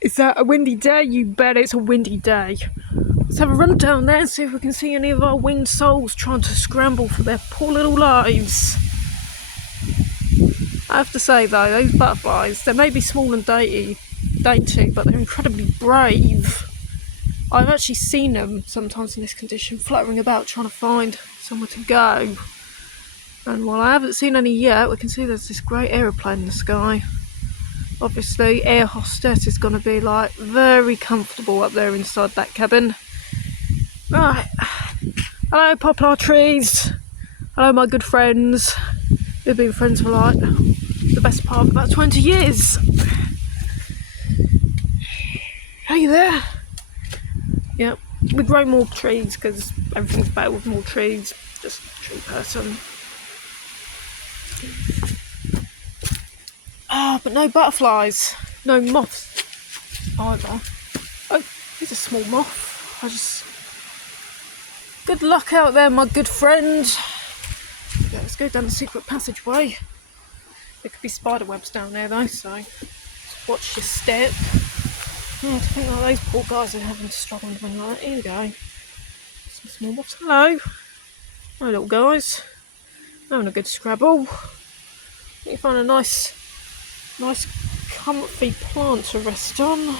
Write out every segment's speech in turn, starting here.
Is that a windy day? You bet it's a windy day. Let's have a run down there and see if we can see any of our winged souls trying to scramble for their poor little lives. I have to say though, those butterflies, they may be small and dainty, but they're incredibly brave. I've actually seen them sometimes in this condition fluttering about trying to find somewhere to go. And while I haven't seen any yet, we can see there's this great aeroplane in the sky. Obviously, air hostess is going to be like very comfortable up there inside that cabin. Right. Hello, poplar trees. Hello, my good friends. We've been friends for like the best part of about 20 years. Are you there? Yep. We grow more trees because everything's better with more trees. Just a tree person. But no butterflies. No moths either. Oh, here's a small moth. Good luck out there, my good friend. Yeah, let's go down the secret passageway. There could be spider webs down there though, so just watch your step. Oh, to think like those poor guys are having to struggle with something like that. Here we go. Some small moths. Hello. Hello, little guys. Having a good scrabble. You find a nice comfy plant to rest on.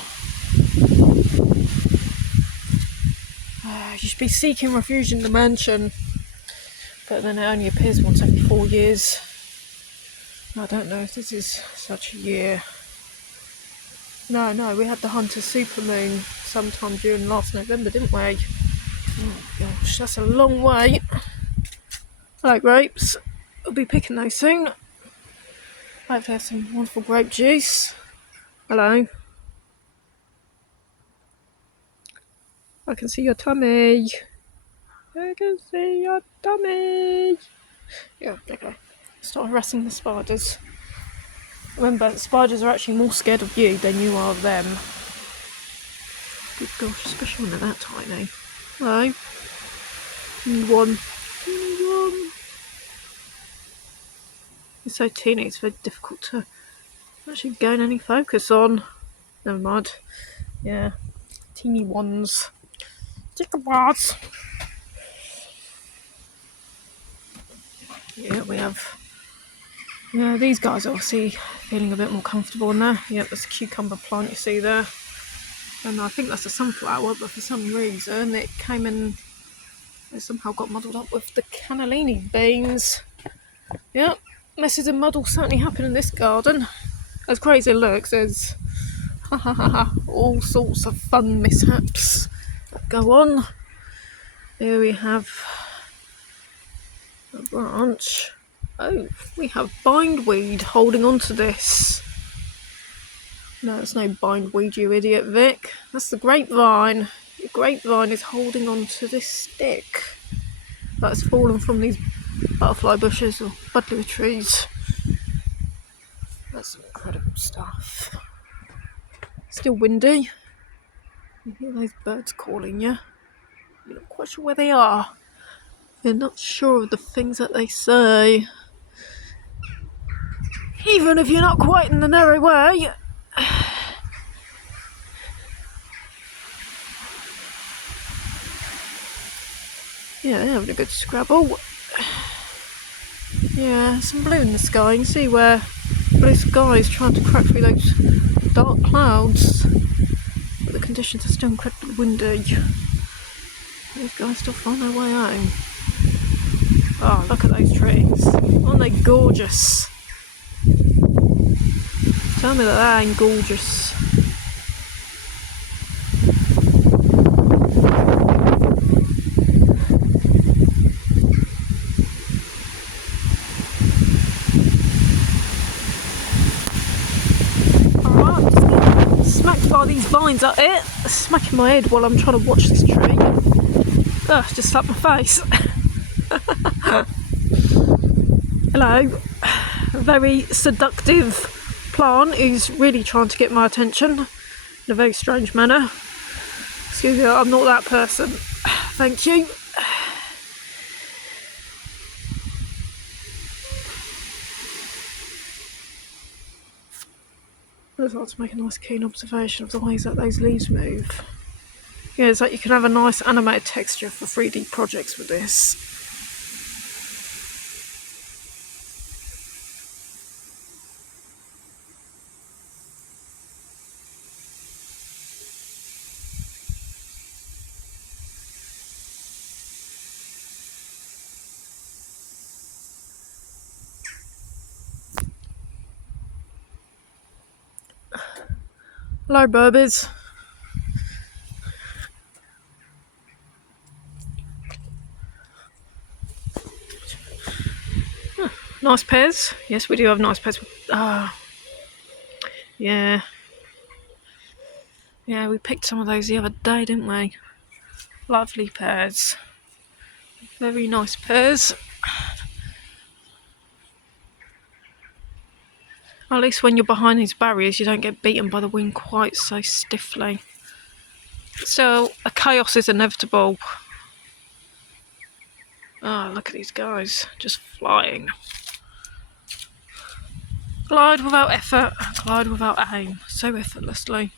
You should be seeking refuge in the mansion, but then it only appears once every 4 years. I don't know if this is such a year. No, we had the Hunter Supermoon sometime during last November, didn't we? Oh gosh, that's a long way. Hello, grapes. I'll be picking those soon. Hopefully have some wonderful grape juice. Hello. I can see your tummy. I can see your tummy. Yeah, okay. Start harassing the spiders. Remember, spiders are actually more scared of you than you are of them. Good gosh, especially when they're that tiny. Hello. One. It's so teeny, it's very difficult to actually gain any focus on. Never mind. Yeah. Teeny ones. Chickawads. Yeah, we have. Yeah, these guys are obviously feeling a bit more comfortable in there. Yep, there's a cucumber plant you see there. And I think that's a sunflower, but for some reason it came in. It somehow got muddled up with the cannellini beans. Yep, messes and muddle certainly happen in this garden. As crazy as it looks, there's all sorts of fun mishaps that go on. Here we have a branch. Oh, we have bindweed holding on to this. No, it's no bindweed, you idiot, Vic. That's the grapevine. The grapevine is holding on to this stick that's fallen from these butterfly bushes or buddleia trees. That's some incredible stuff. Still windy. You hear those birds calling you. You're not quite sure where they are. You're not sure of the things that they say. Even if you're not quite in the narrow way. Yeah, they're having a good scrabble. Yeah, some blue in the sky. You can see where blue sky is trying to crack through those dark clouds. But the conditions are still incredibly windy. These guys still find their way home. Oh, look at those trees. Aren't they gorgeous? Tell me that ain't gorgeous. Alright, smacked by these vines up here. Smacking my head while I'm trying to watch this tree. Ugh, just slapped my face. Hello. A very seductive plant who's really trying to get my attention in a very strange manner. Excuse me, I'm not that person. Thank you. I just like to make a nice keen observation of the ways that those leaves move. Yeah, it's like you can have a nice animated texture for 3D projects with this. Hello, Burbies. Nice pears. Yes, we do have nice pears. Yeah. Yeah, we picked some of those the other day, didn't we? Lovely pears. Very nice pears. At least when you're behind these barriers, you don't get beaten by the wind quite so stiffly. So, a chaos is inevitable. Oh, look at these guys, just flying. Glide without effort, glide without aim, so effortlessly.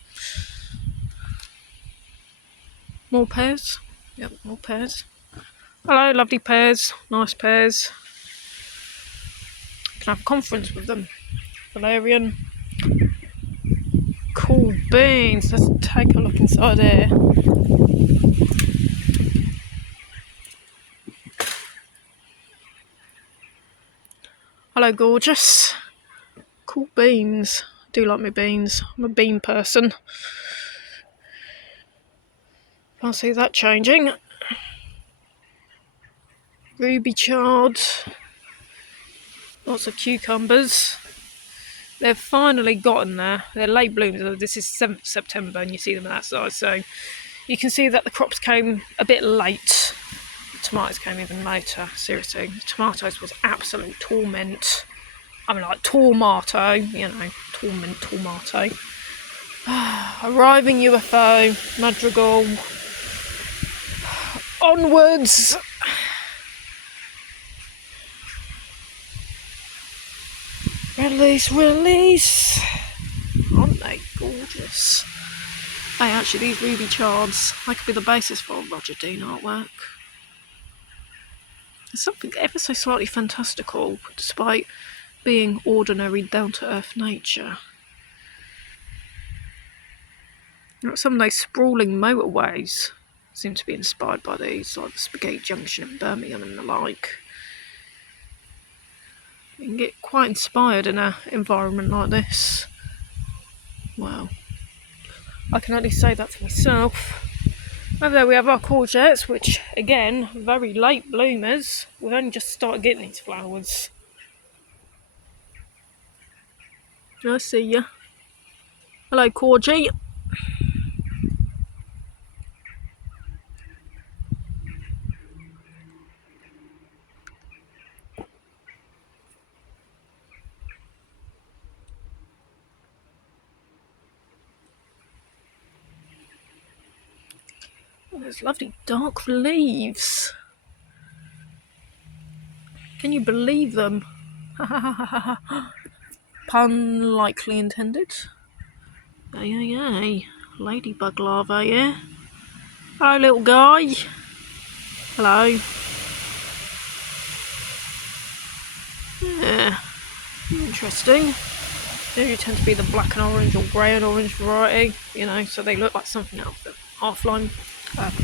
More pears? Yep, more pears. Hello, lovely pears, nice pears. Can have a conference with them. Valerian. Cool beans. Let's take a look inside here. Hello, gorgeous. Cool beans. I do like my beans. I'm a bean person. Can't see that changing. Ruby chard. Lots of cucumbers. They've finally gotten there. They're late blooms. This is 7th September and you see them at that size. So you can see that the crops came a bit late. The tomatoes came even later. Seriously, the tomatoes was absolute torment. I mean, like tomato, you know, torment, tomato. Arriving UFO, Madrigal. Onwards. Release, release. Aren't they gorgeous? Hey, actually, these ruby chards, they could be the basis for a Roger Dean artwork. There's something ever so slightly fantastical, despite being ordinary, down-to-earth nature. Some of those sprawling motorways seem to be inspired by these, like the Spaghetti Junction in Birmingham and the like. You can get quite inspired in an environment like this. Wow. I can only say that for myself. Over there we have our courgettes, which, again, very late bloomers. We've only just started getting these flowers. I see ya. Hello, Corgie. Oh, there's lovely dark leaves. Can you believe them? Pun likely intended. Ay. Ladybug larvae, yeah? Hello, little guy. Hello. Yeah. Interesting. They tend to be the black and orange or grey and orange variety, you know, so they look like something out of the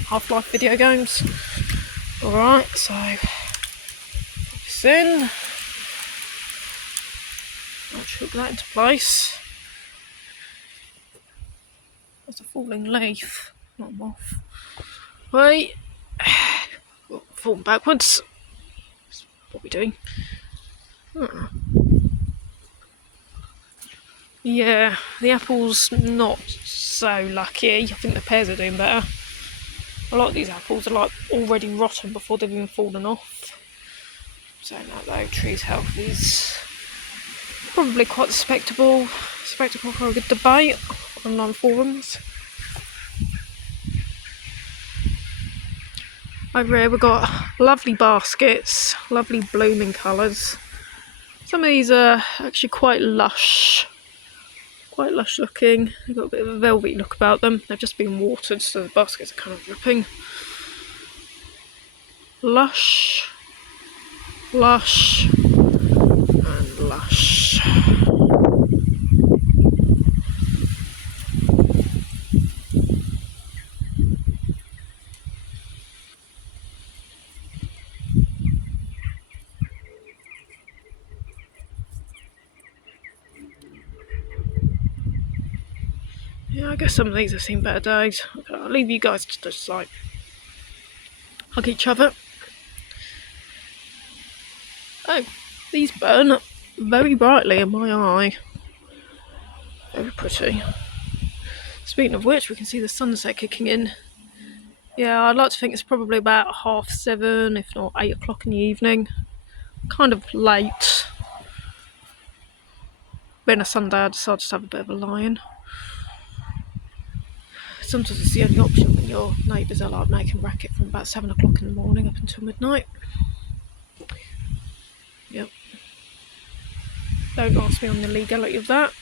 Half-Life video games. Alright, so put this in. Let's hook that into place. That's a falling leaf, not a moth. Wait. Falling backwards. That's what we do. Yeah, the apple's not so lucky. I think the pears are doing better. A lot of these apples are like already rotten before they've even fallen off. Saying that though, trees' health is probably quite spectacle for a good debate on online forums. Over here we've got lovely baskets, lovely blooming colours. Some of these are actually quite lush, Quite lush looking. They've got a bit of a velvety look about them. They've just been watered, so the baskets are kind of dripping. Lush, lush, and lush. Yeah, I guess some of these have seen better days. I'll leave you guys to just like hug each other. Oh, these burn very brightly in my eye. Very pretty. Speaking of which, we can see the sunset kicking in. Yeah, I'd like to think it's probably about 7:30, if not 8 o'clock in the evening. Kind of late. Being a Sunday, I decided to have a bit of a lie-in. Sometimes it's the only option when your neighbours are like making racket from about 7 o'clock in the morning up until midnight. Yep. Don't ask me on the legality of that.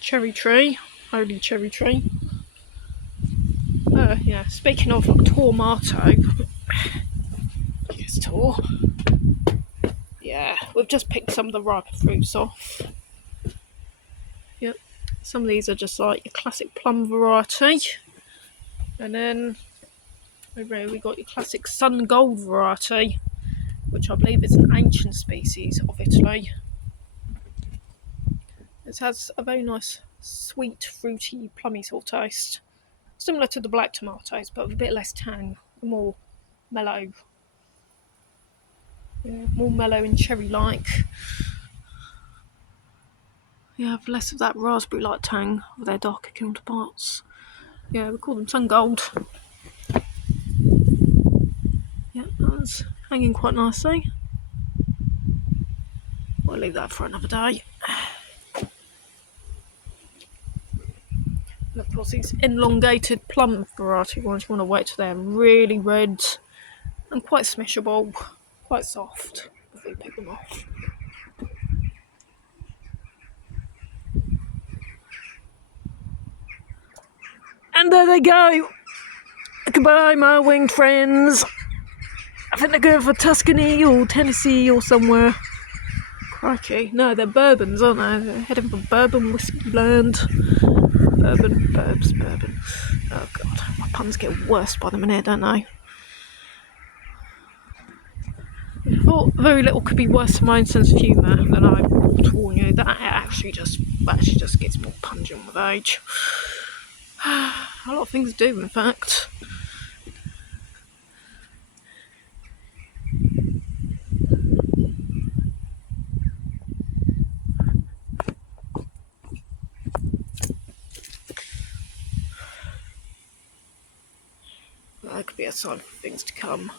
Cherry tree. Holy cherry tree. Yeah, speaking of tomato. Yes, Tor. Yeah, we've just picked some of the riper fruits off. Yep. Some of these are just like your classic plum variety. And then over here we got your classic sun gold variety, which I believe is an ancient species of Italy. It has a very nice sweet, fruity, plummy sort of taste. Similar to the black tomatoes, but with a bit less tang, more mellow. Yeah, more mellow and cherry-like. You have less of that raspberry-like tang of their darker counterparts. Yeah, we call them sun gold. Yeah, that's hanging quite nicely. We'll leave that for another day. And of course, these elongated plum variety ones, you want to wait till they're really red and quite smishable, quite soft before you pick them off. And there they go. Goodbye, my winged friends. I think they're going for Tuscany or Tennessee or somewhere. Crikey. No, they're bourbons, aren't they? They're heading for bourbon whiskey blend. Bourbon. Oh god, my puns get worse by the minute, don't they? I thought very little could be worse for my own sense of humour than I will to warn you that actually just gets more pungent with age. A lot of things do, in fact. That could be a sign for things to come.